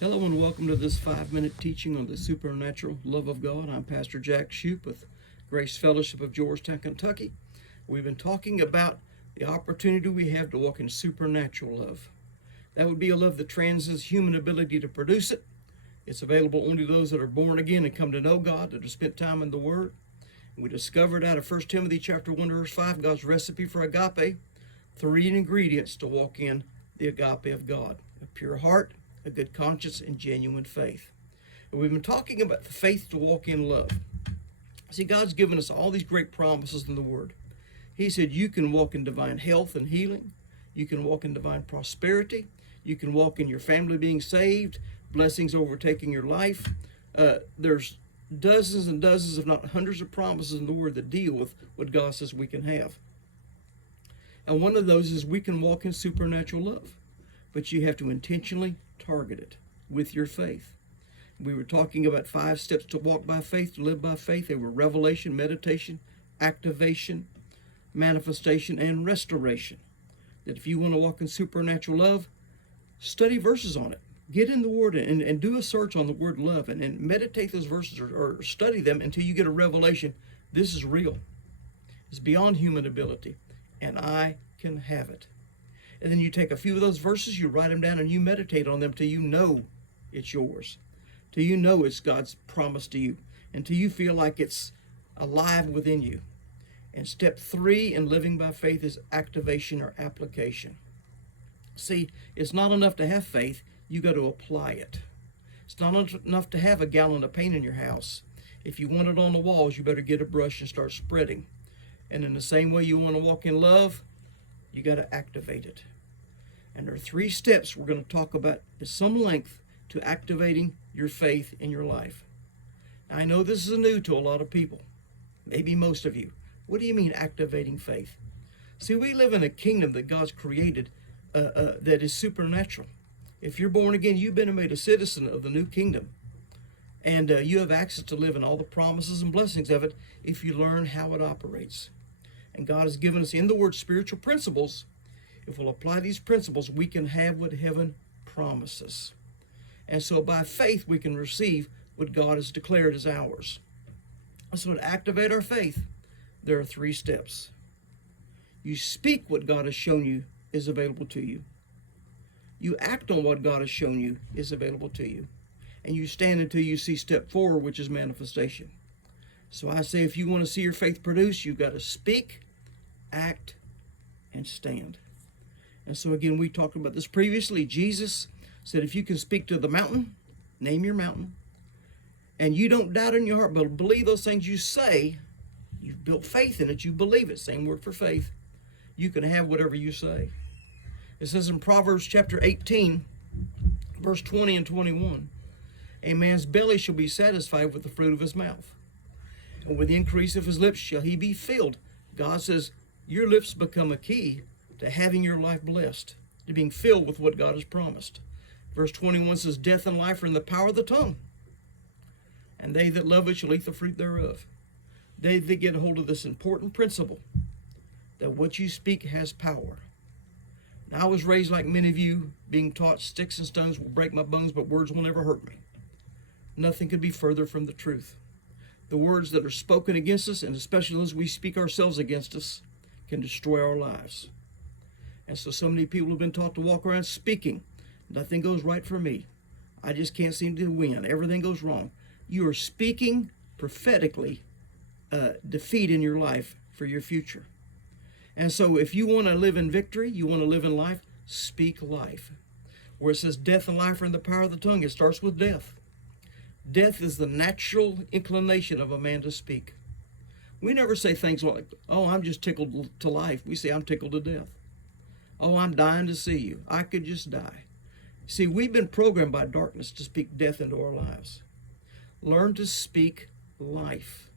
Hello and welcome to this 5-minute teaching on the supernatural love of God. I'm Pastor Jack Shoup with Grace Fellowship of Georgetown, Kentucky. We've been talking about the opportunity we have to walk in supernatural love. That would be a love that transcends human ability to produce it. It's available only to those that are born again and come to know God, that have spent time in the Word. We discovered out of 1 Timothy chapter 1 verse 5, God's recipe for agape, 3 ingredients to walk in the agape of God: a pure heart, a good conscience, and genuine faith. And we've been talking about the faith to walk in love. See, God's given us all these great promises in the Word. He said you can walk in divine health and healing. You can walk in divine prosperity. You can walk in your family being saved, blessings overtaking your life. There's dozens and dozens, if not hundreds, of promises in the Word that deal with what God says we can have. And one of those is we can walk in supernatural love. But you have to intentionally target it with your faith. We were talking about 5 steps to walk by faith, to live by faith. They were revelation, meditation, activation, manifestation, and restoration. That if you want to walk in supernatural love, study verses on it. Get in the Word and do a search on the word love and meditate those verses or study them until you get a revelation. This is real. It's beyond human ability, and I can have it. And then you take a few of those verses, you write them down, and you meditate on them till you know it's yours, till you know it's God's promise to you, until you feel like it's alive within you. And step 3 in living by faith is activation or application. See, it's not enough to have faith. You got to apply it. It's not enough to have a gallon of paint in your house. If you want it on the walls, you better get a brush and start spreading. And in the same way you want to walk in love, you got to activate it. And there are 3 steps we're going to talk about at some length to activating your faith in your life. Now, I know this is new to a lot of people, maybe most of you. What do you mean activating faith? See, we live in a kingdom that God's created that is supernatural. If you're born again, you've been made a citizen of the new kingdom. And you have access to live in all the promises and blessings of it if you learn how it operates. And God has given us in the Word spiritual principles. If we'll apply these principles, we can have what heaven promises. And so by faith, we can receive what God has declared as ours. So to activate our faith, there are 3 steps. You speak what God has shown you is available to you. You act on what God has shown you is available to you. And you stand until you see step 4, which is manifestation. So I say if you want to see your faith produced, you've got to speak, act, and stand. And so again, we talked about this previously. Jesus said if you can speak to the mountain, name your mountain, and you don't doubt in your heart, but believe those things you say, you've built faith in it, you believe it, same word for faith, you can have whatever you say. It says in Proverbs chapter 18, verse 20 and 21, a man's belly shall be satisfied with the fruit of his mouth, and with the increase of his lips shall he be filled. God says your lips become a key to having your life blessed, to being filled with what God has promised. Verse 21 says, death and life are in the power of the tongue, and they that love it shall eat the fruit thereof. They get a hold of this important principle, that what you speak has power. Now, I was raised like many of you, being taught sticks and stones will break my bones, but words will never hurt me. Nothing could be further from the truth. The words that are spoken against us, and especially those we speak ourselves against us, can destroy our lives. And so many people have been taught to walk around speaking. Nothing goes right for me. I just can't seem to win. Everything goes wrong. You are speaking prophetically defeat in your life for your future. And so if you want to live in victory, you want to live in life, speak life. Where it says death and life are in the power of the tongue, it starts with death. Death is the natural inclination of a man to speak. We never say things like, oh, I'm just tickled to life. We say, I'm tickled to death. Oh, I'm dying to see you. I could just die. See, we've been programmed by darkness to speak death into our lives. Learn to speak life.